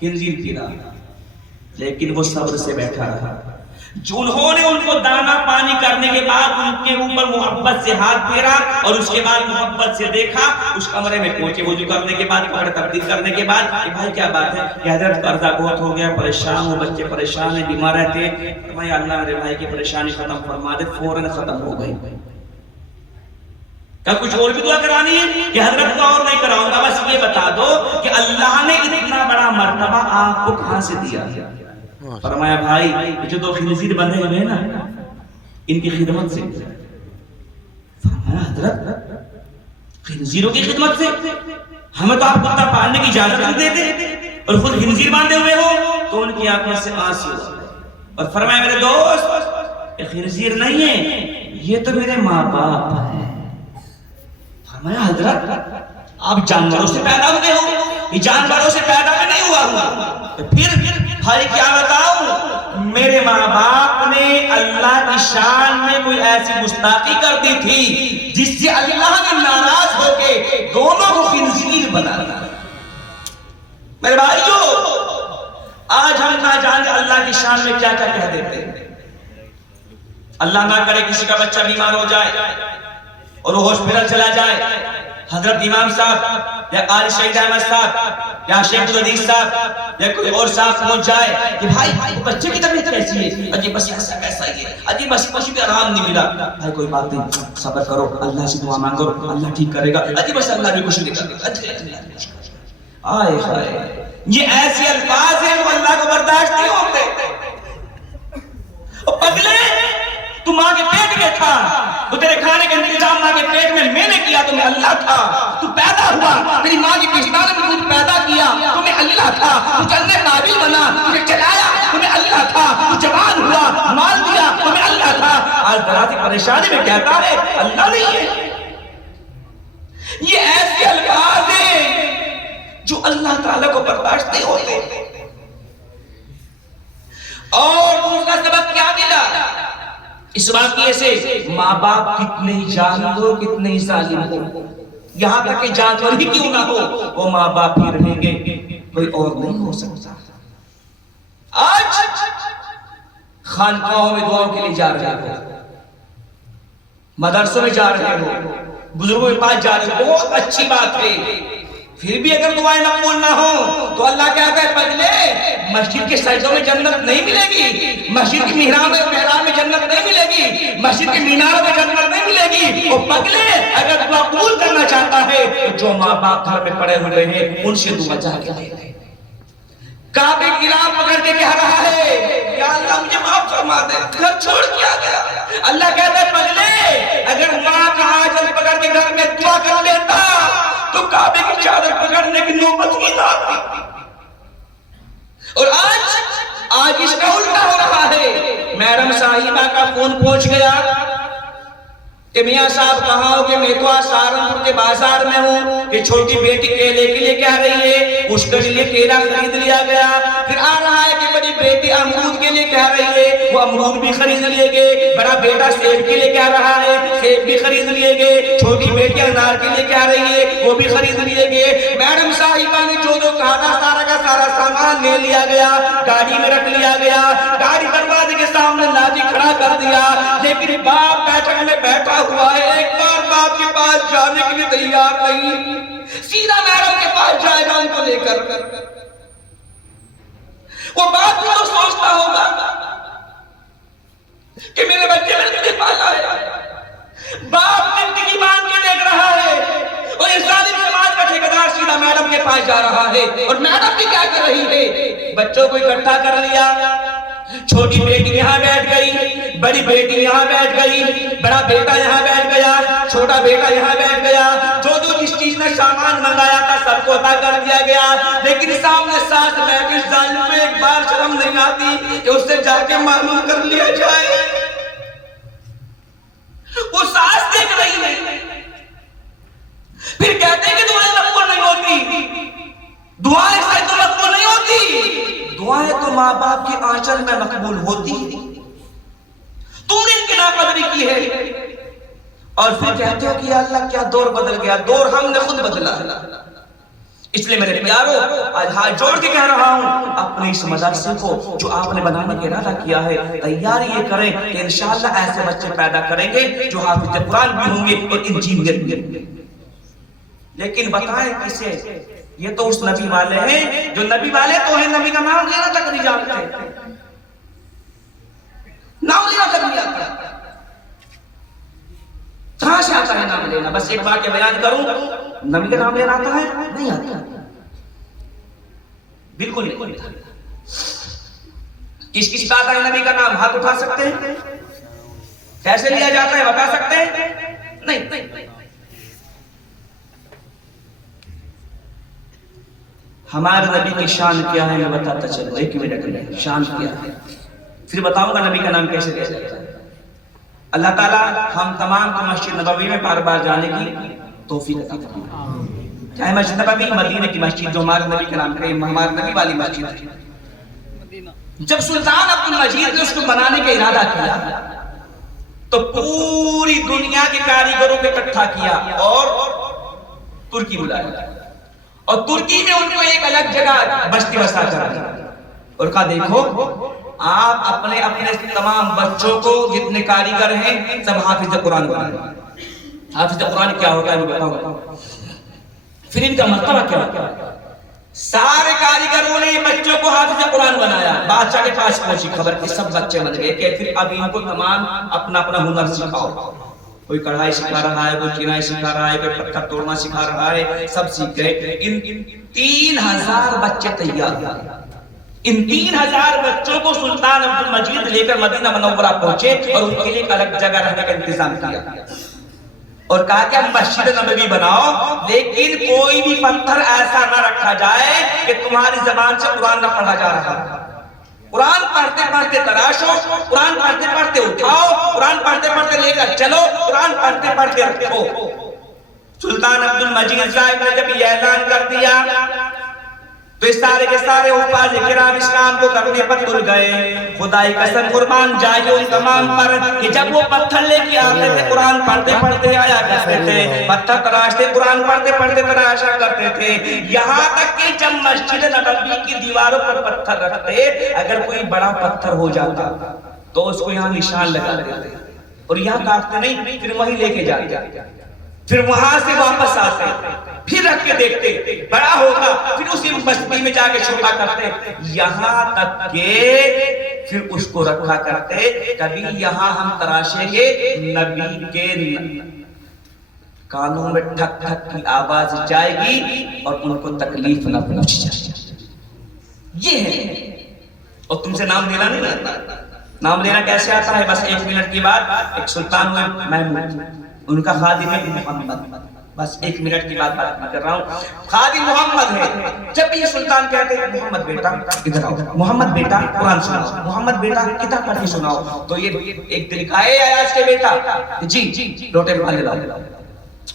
خنزیر پی رہا، لیکن وہ صبر سے بیٹھا رہا. انہوں نے ان کو دانا پانی کرنے کے بعد ان کے اوپر محبت سے ہاتھ پھیرا اور اس کے بعد محبت سے دیکھا. اس کمرے میں پہنچے وضو کرنے کے بعد، کپڑے تبدیل کرنے کے بعد کہ بھائی کیا بات ہے کہ حضرت قرضہ بہت ہو گیا، پریشان ہو، بچے پریشان ہیں، بیمار رہتے ہیں. فرمایا اللہ میرے بھائی کی پریشانی ختم فرما دے. فوراً ختم ہو گئی. کیا کچھ اور بھی دعا کرانی ہے کہ حضرت دعا اور نہیں کراؤں گا، بس یہ بتا دو کہ اللہ نے اتنا بڑا مرتبہ آپ کو کہاں سے دیا؟ فرمایا بھائی یہ جو 2 خنزیر بندھے ہوئے ہیں نا ان کی خدمت سے. فرمایا حضرت خنزیروں کی خدمت سے؟ ہمیں تو آپ کتا پالنے کی اجازت نہیں دیتے اور خود خنزیر باندھے ہوئے ہو. تو ان کی آنکھوں سے آنسو اور فرمایا میرے دوست یہ خنزیر نہیں ہے، یہ تو میرے ماں باپ ہیں. فرمایا حضرت آپ جانوروں سے پیدا ہوئے ہو، یہ جانوروں سے پیدا بھی نہیں ہوا ہوا. پھر بھائی کیا بتاؤں، میرے ماں باپ نے اللہ کی شان میں کوئی ایسی گستاخی کر دی تھی جس سے اللہ نے ناراض ہو کے دونوں کو خنزیر بنا دیا. میرے بھائیو آج ہم نہ جانے اللہ کی شان میں کیا کیا کہہ دیتے ہیں. اللہ نہ کرے کسی کا بچہ بیمار ہو جائے اور وہ ہاسپٹل چلا جائے، حضرت امام صاحب یا قاری شہید احمد صاحب یا شیخ الحدیث صاحب یا کوئی اور صاحب پہنچ جائے کہ بھائی بچے کی طبیعت کیسی ہے؟ اجی بس ایسا کیسا ہی ہے، اجی بس کچھ بھی آرام نہیں ملا. بھائی کوئی بات نہیں، صبر کرو، اللہ سے دعا مانگو، اللہ ٹھیک کرے گا. اجی بس اللہ بھی کچھ نہیں کرے گا. آئے ہائے یہ ایسے الفاظ ہیں وہ اللہ کو برداشت نہیں ہوتے. پگلے تو ماں کے پیٹ میں تھا، تو تیرے کھانے کا انتظام ماں کے پیٹ میں نے کیا، تو میں اللہ تھا. تو پیدا ہوا، تیری ماں کی پشتان میں تجھے پیدا کیا، تو میں اللہ تھا. تو چلنے قابل بنا، تجھے چلایا، تو میں اللہ تھا. تو جوان ہوا، مال دیا، تو میں اللہ تھا. آج براتی پریشانی میں کہتا ہے اللہ نہیں ہے. یہ ایسے الفاظ ہیں جو اللہ تعالیٰ کو برداشت نہیں ہوتے. اور دوسرا سبق کیا ملا اس واقعے سے؟ ماں باپ کتنے ہی جاہل ہو، کتنے ہی ظالم ہو، یہاں تک کہ جانور ہی کیوں نہ ہو، وہ ماں باپ ہی رہیں گے، کوئی اور نہیں ہو سکتا. آج خانقاہوں میں دعاؤں کے لیے جا رہے ہو، مدرسوں میں جا رہے ہو، بزرگوں کے پاس جا رہے ہو، بہت اچھی بات ہے. پھر بھی اگر دعائیں مقبول نہ ہو تو اللہ کہتا ہے پگلے مسجد کے سجدوں میں جنت نہیں ملے گی، مسجد کی محراب میں جنت نہیں ملے گی، مسجد کے میناروں میں جنت نہیں ملے گی. وہ پگلے اگر دعا قبول کرنا چاہتا ہے تو جو ماں باپ گھر میں پڑے ہوئے ہیں ان سے دعا چاہ کے لے لے. کعبے کی راہ پکڑ کے کہہ رہا ہے یا اللہ مجھے معاف فرما دے، گھر چھوڑ کیا گیا. اللہ کہتا ہے پگلے اگر ماں کا آنچل پکڑ کے گھر میں دعا کر لیتا تو کعبے کی چادر پکڑنے کی نوبت ہی نہ آتی. اور آج اس کا الٹا ہو رہا ہے. میڈم صاحبہ کا فون پہنچ گیا کہ میاں صاحب کہاں ہو کہ میں تو آج سہارنپور کے بازار میں ہوں کہ چھوٹی بیٹی کیلے کے لیے کہہ رہی ہے، اس کے لیے کیلا خرید لیا گیا. پھر آ رہا ہے کہ بڑی بیٹی امرود کے لیے کہہ رہی ہے، وہ امرود بھی خرید لیے گئے. بڑا بیٹا سیب کے لیے کہہ رہا ہے، سیب بھی خرید لیے گئے. چھوٹی بیٹی انار کے لیے کہہ رہی ہے، وہ بھی خرید لیے گئے. میڈم صاحبہ نے جو کہا تھا سارا کا سارا سامان لے لیا گیا، گاڑی میں رکھ لیا گیا، گاڑی دروازے کے سامنے لاجی کھڑا کر دیا. لیکن باپ بیٹھک میں بیٹھا ہوا ہے، ایک بار باپ کے پاس جانے کے لیے تیار نہیں، سیدھا میڈم کے پاس جائے گا ان کو لے کر. وہ باپ کو تو سوچتا ہوگا کہ میرے بچے میرے لیے پالا ہے. باپ زندگی مان کے دیکھ رہا ہے اور اس ظالم سماج کا ٹھیکیدار سیدھا میڈم کے پاس جا رہا ہے. اور میڈم بھی کیا کر رہی ہے؟ بچوں کو اکٹھا کر لیا. چھوٹی بیٹی یہاں بیٹھ گئی، بڑی بیٹی یہاں بیٹھ گئی، بڑا بیٹا یہاں بیٹھ گیا، چھوٹا بیٹا یہاں بیٹھ گیا. جو جس چیز نے سامان منگایا تھا سب کو عطا کر دیا گیا. لیکن سامنے ساس بیٹھی ظالم میں ایک بار شرم نہیں آتی کہ اس سے جا کے معلوم کر لیا جائے. وہ ساس دیکھ رہی ہے. پھر کہتے ہیں کہ دعائیں مقبول نہیں ہوتی، دعائیں تو مقبول نہیں ہوتی، دعائیں تو ماں باپ کے آنچل میں مقبول ہوتی. تم نے ان کی ناقدری کی ہے اور پھر کہتے ہو کہ یا اللہ کیا دور بدل گیا. دور ہم نے خود بدلا. اس لیے میرے پیارو آج ہاتھ جوڑ کے کہہ رہا ہوں اپنے اس مدرسے کو جو آپ نے بنانے کا ارادہ کیا ہے تیاری یہ کریں کہ انشاءاللہ ایسے بچے پیدا کریں گے جو حافظ قرآن بھی ہوں گے اور انجینئر بھی ہوں گے. لیکن بتائیں کسے؟ یہ تو اس نبی والے ہیں جو نبی والے تو ہیں نبی کا نام لینا تک نہیں جانتے, نام لینا تک نہیں آتا. کہاں سے آتا ہے نام لینا؟ بس ایک بار کے بیان کروں, نبی کا نام لینا آتا ہے؟ نہیں آتا, بالکل نہیں. کس کس کا آتا ہے نبی کا نام؟ ہاتھ اٹھا سکتے ہیں؟ کیسے لیا جاتا ہے بتا سکتے ہیں؟ نہیں. ہمارے نبی کی شان کیا ہے میں بتاتا چلو, ایک منٹ میں شان کیا ہے پھر بتاؤں گا نبی کا نام کیسے لیا جاتا ہے. اللہ تعالیٰ ہم تمام کو مسجد نبوی میں بار بار جانے کی توفیق عطا فرمائے. چاہے مسجد نبوی مدینے کی مسجد جو ہمارے نبی کے نام ہے, ہمارے نبی والی مسجد ہے. جب سلطان عبد المجید نے اس کو بنانے کا ارادہ کیا تو پوری دنیا کے کاریگروں کو اکٹھا کیا اور ترکی بلایا, اور ترکی میں ان کو ایک الگ جگہ بستی بسا کر دیا اور کہا دیکھو آپ اپنے اپنے تمام بچوں کو جتنے کاریگر ہیں سب حافظ قرآن بنائیں. حافظ قرآن کیا ہوگا میں بتاؤں, پھر ان کا مرتبہ کیا ہوگا. سارے کاریگروں نے بچوں کو حافظ قرآن بنایا. بادشاہ کے پاس پہنچی خبر کہ سب بچے بن گئے کہ پھر اب ان کو تمام اپنا اپنا ہنر سکھاؤ. کوئی کڑھائی سکھا رہا ہے, کوئی چنائی سکھا رہا ہے, کوئی پتھر توڑنا سکھا رہا ہے, سب سیکھ گئے. ان 3000 بچے تیار ہوئے. ان 3000 بچوں کو سلطان عبد المجید لے کر مدینہ منورہ پہنچے اور ان کے لیے ایک الگ جگہ رہنے کا انتظام کیا اور کہا کہ ہم مسجد نبوی بناؤ لیکن کوئی بھی پتھر ایسا نہ رکھا جائے کہ تمہاری زبان سے قرآن نہ پڑھا جا رہا. قرآن پڑھتے پڑھتے تراشو, قرآن پڑھتے پڑھتے اٹھاؤ, قرآن پڑھتے پڑھتے لے کر چلو, قرآن پڑھتے پڑھتے رکھو. سلطان عبد المجید صاحب نے جب یہ اعلان کر دیا تو اس سارے کے سارے حفاظ کرام اسلام کو کرنے پر تل گئے. خدائی قسم قربان جائے ان تمام پر کہ جب وہ پتھر لے کے آتے تھے قرآن پڑھتے پڑھتے آیا کرتے تھے, پتھر تراشتے قرآن پڑھتے پڑھتے تراشا کرتے تھے. یہاں تک کہ جب مسجد نبوی کی دیواروں پر پتھر رکھتے اگر کوئی بڑا پتھر ہو جاتا تو اس کو یہاں نشان لگا دیتے اور یہاں کاٹتے نہیں, پھر وہیں لے کے جاتے, پھر وہاں سے واپس آتے, پھر رکھ کے دیکھتے, بڑا ہوگا پھر اسی بستی میں جا کے چھوٹا کرتے, یہاں تک کہ پھر اس کو رکھا کرتے. کبھی یہاں ہم تراشیں گے نبی کے کانوں میں ٹھک ٹھک کی آواز جائے گی اور ان کو تکلیف نہ پہنچ جائے. یہ ہے. اور تم سے نام لینا نہیں آتا. نام لینا کیسے آتا ہے؟ بس 1 منٹ کی بات. ایک سلطان ہوئے محمود, ان کا خادم ہے محمد. بس 1 منٹ کی بات کر رہا ہوں. خادم محمد ہے. جب بھی یہ سلطان کہتے ہیں محمد بیٹا ادھر آؤ, محمد بیٹا قرآن سناؤ, محمد بیٹا کتاب پڑھ کے سناؤ, تو یہ ایک دن کہا اے ایاز کے بیٹا, جی لوٹے میں پانی لاؤ.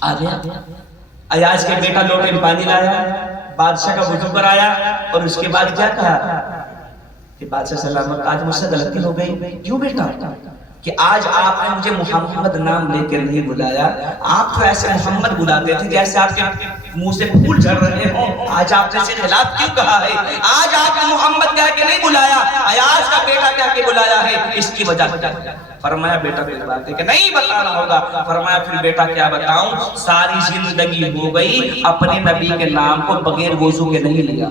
آ گیا ایاز کے بیٹا لوٹے میں پانی لایا, بادشاہ کا وضو کرایا اور اس کے بعد کیا کہا کہ بادشاہ سلامت آج مجھ سے غلطی ہو گئی. کیوں بیٹا؟ کہ آج آپ نے مجھے محمد نام لے کے نہیں بلایا. آپ تو ایسے محمد بلاتے تھے جیسے آپ کے منہ سے پھول جھڑ رہے ہوں. آج آپ نے اس کے خلاف کیوں کہا ہے؟ آج آپ نے محمد کہہ کے نہیں بلایا, ایاز کا بیٹا کہہ کے بلایا ہے. اس کی وجہ فرمایا بیٹا کوئی بات ہے کہ نہیں بتانا ہوگا. فرمایا پھر بیٹا کیا بتاؤں, ساری زندگی ہو گئی اپنے نبی کے نام کو بغیر وضو کے نہیں لیا,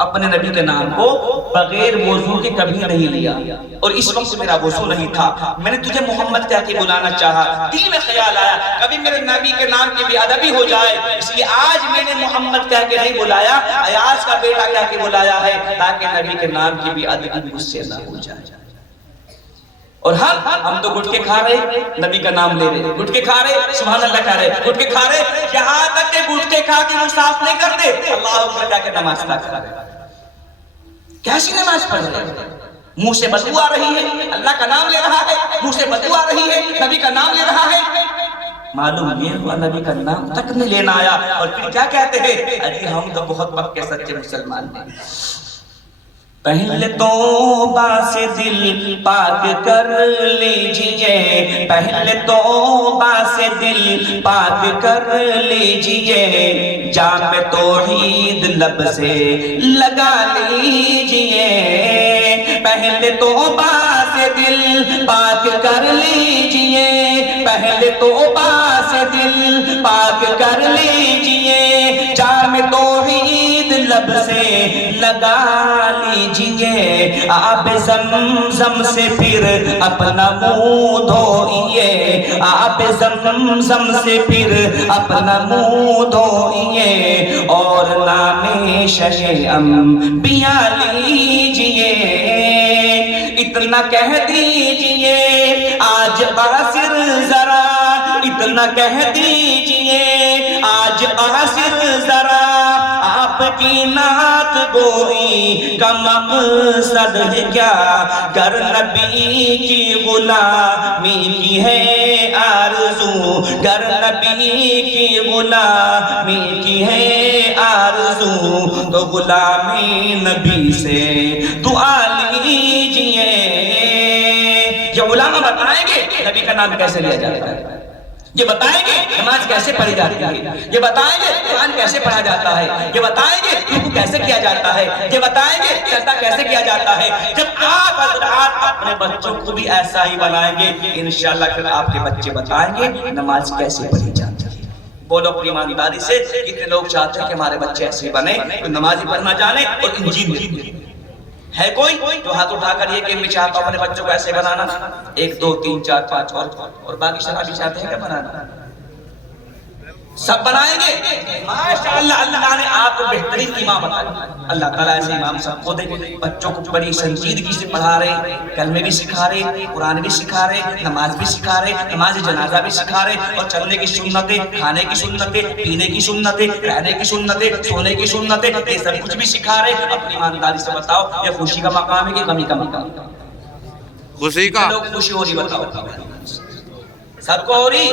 اپنے نبی کے نام کو بغیر وضو کے کبھی نہیں لیا. اور اس وقت میرا وضو نہیں تھا, میں نے تجھے محمد کہہ کے بلانا چاہا, دل میں خیال آیا کبھی میرے نبی کے نام کی بے ادبی ہو جائے, اس لیے آج میں نے محمد کہہ کے نہیں بلایا, ایاز کا بیٹا کہہ کے بلایا ہے تاکہ نبی کے نام کی بے ادبی مجھ سے نہ ہو جائے. اور ہم تو گٹکے کھا رہے, نبی کا نام لے رہے, گٹکے کھا رہے, سبحان اللہ کہہ رہے, گٹکے کھا رہے, یہاں تک کہ گٹکے کھا کے صاف نہیں کرتے, اللہ اکبر کہہ کے نماز ادا کر رہے. کیسی نماز پڑھ رہے ہیں؟ منہ سے بدبو آ رہی ہے, اللہ کا نام لے رہا ہے, منہ سے بدبو آ رہی ہے, نبی کا نام لے رہا ہے. معلوم یہ ہوا نبی کا نام تک نہیں لینا آیا. اور پھر کیا کہتے ہیں, اجی ہم تو بہت پکے سچے مسلمان ہیں. پہلے توبہ سے دل پاک کر لیجئے، پہلے توبہ سے دل پاک کر لیجئے، جام توحید لب سے لگا لیجئے، پہلے توبہ سے دل پاک کر لیجئے، پہلے توبہ سے دل پاک کر لیجئے، جام توحید لب سے لگا لیجئے، آب زمزم سے پھر اپنا منہ دھوئیے، آب زمزم سے پھر اپنا منہ دھوئیے، اور نام شہ انبیاء لیجئے، اتنا کہہ دیجئے آج عاصر ذرا، اتنا کہہ دیجئے آج عاصر ذرا، آپ کی نعت گوئی کا مقصد ہے کیا، گر نبی کی غلامی کی ہے آرزو، گر نبی کی غلامی کی ہے آرزو، تو غلامی نبی سے دعا لیجئے۔ یہ علماء بتائیں گے نبی کا نام کیسے لیا جاتا ہے، یہ بتائیں گے نماز کیسے پڑھی جاتی ہے، یہ بتائیں گے قرآن کیسے پڑھا جاتا ہے، یہ بتائیں گے رکوع کیسے کیا جاتا ہے، یہ بتائیں گے سجدہ کیسے کیا جاتا ہے۔ جب آپ حضرات اپنے بچوں کو بھی ایسا ہی بنائیں گے، انشاءاللہ پھر آپ کے بچے بتائیں گے نماز کیسے پڑھی جاتی ہے۔ بولو اپنی ایمانداری سے، کتنے لوگ چاہتے ہیں کہ ہمارے بچے ایسے بنیں تو نماز ہی پڑھنا جانے اور انجیل ہے کوئی جو ہاتھ اٹھا کر یہ کہ میں چاہتا ہوں اپنے بچوں کو ایسے بنانا، 1 2 3 4 5 اور باقی شرابی چاہتے ہیں کیا بنانا؟ سب بنائیں گے ماشاءاللہ۔ اللہ نے آپ کو بہترین امام بنایا، اللہ تعالیٰ ایسے امام سب کو دے۔ بچوں کو بڑی سنجیدگی سے پڑھا رہے، کلمے بھی سکھا رہے، قرآن بھی سکھا رہے، نماز بھی سکھا رہے، نماز جنازہ بھی سکھا رہے، اور چلنے کی سنتیں، کھانے کی سنتیں، پینے کی سنتیں، رہنے کی سنتیں، سونے کی سنتیں، یہ سب کچھ بھی سکھا رہے۔ اپنی ایمانداری سے بتاؤ یہ خوشی کا مقام ہے کہ غمی کا مقام؟ خوشی کا۔ لوگ خوشی ہو رہی بتاؤ؟ سب کو ہو رہی؟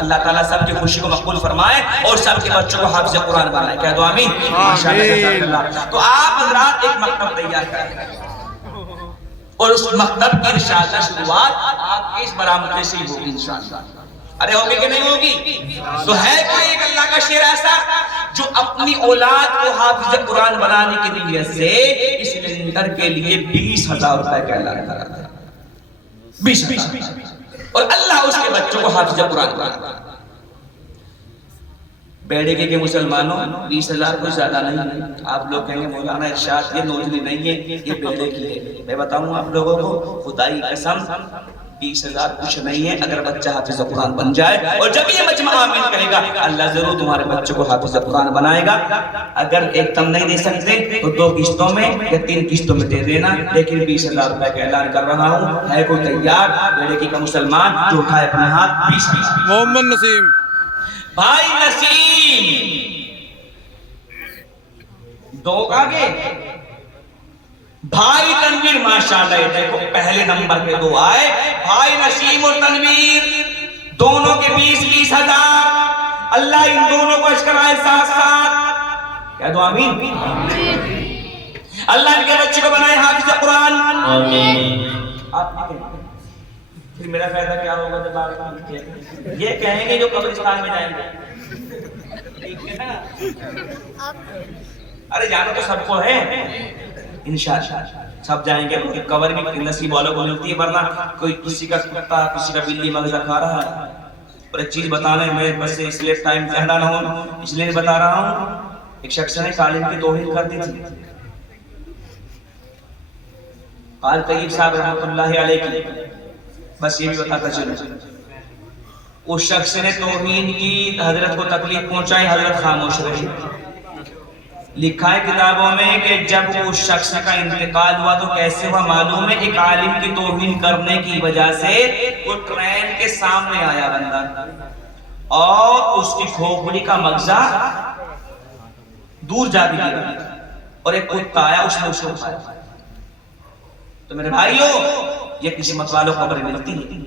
اللہ تعالیٰ سب کی خوشی کو مقبول فرمائے اور سب کے بچوں کو حافظ قرآن بنائے، کہہ دو آمین۔ تو آپ حضرات ایک مکتب تیار کریں اور اس مکتب کی انشاءاللہ شروعات آپ کے اس برآمدے سے ہی ہوگی انشاءاللہ۔ ارے ہوگی کہ نہیں ہوگی؟ تو ہے کوئی ایک اللہ کا شیر ایسا جو اپنی اولاد کو حافظ قرآن بنانے کی نیت سے اس لنگر کے لیے 20,000 روپے کا اعلان کرا تھا؟ 20,000، اور اللہ اس کے بچوں کو حافظ قرآن بنا۔ بیڑے کے مسلمانوں 20,000 کوئی زیادہ نہیں۔ آپ لوگ کہیں گے مولانا ارشاد یہ نوجوانی نہیں ہے، یہ بیڑے کی ہے۔ میں بتاؤں آپ لوگوں کو خدائی قسم 20,000 کچھ نہیں ہے اگر بچہ حافظ قرآن بن جائے، اور جب یہ مجمع آمین کہے گا اللہ ضرور تمہارے بچوں کو حافظ قرآن بنائے گا۔ اگر ایک دم نہیں دے سکتے تو 2 قسطوں میں یا 3 قسطوں میں دے دینا، لیکن 20,000 روپے کا اعلان کر رہا ہوں۔ ہے کوئی تیار بیڑے کا مسلمان جو اٹھائے اپنے ہاتھ؟ 20,000۔ محمد نسیم بھائی نسیم دو آگے، بھائی تنویر ماشاءاللہ یہ دیکھو پہلے نمبر پہ 2 آئے، بھائی نسیم اور تنویر دونوں کے 20,000 اللہ ان دونوں کو اشکر آئے ساتھ ساتھ، کہہ دو آمین۔ اللہ ان کے بچے کو بنائے حافظ قرآن، آمین۔ آپ نہیں کہیں پھر میرا فائدہ کیا ہوگا جب آپ یہ کہیں گے جو قبرستان میں جائیں گے؟ ارے جانا تو سب کو ہے انشاءاللہ، سب جائیں گے، قبر میں نصیب والوں کو ملتی ہے، ورنہ کوئی کسی کا کتا کسی کا بلی مغزہ کھا رہا ہے۔ اور ایک چیز بتانا میں بس اس لیے ٹائم زیادہ نہ ہو اس لیے بتا رہا ہوں، ایک شخص نے عالم کی توہین کر دی تھی، قال طیب صاحب رحمۃ اللہ علیہ کی، بس یہ بھی بتاتا چلو، اس شخص نے توہین کی، حضرت کو تکلیف پہنچائی، حضرت خاموش رہی۔ لکھا ہے کتابوں میں کہ جب اس شخص کا انتقال ہوا تو کیسے ہوا معلوم ہے؟ ایک عالم کی توہین کرنے کی وجہ سے وہ ٹرین کے سامنے آیا بندہ، اور اس کی کھوپڑی کا مغزہ دور جا بھی گیا، اور ایک کتا آیا اس نے اس کو کھایا۔ تو میرے بھائیو یہ قسمت والوں کو خبر ملتی ہے،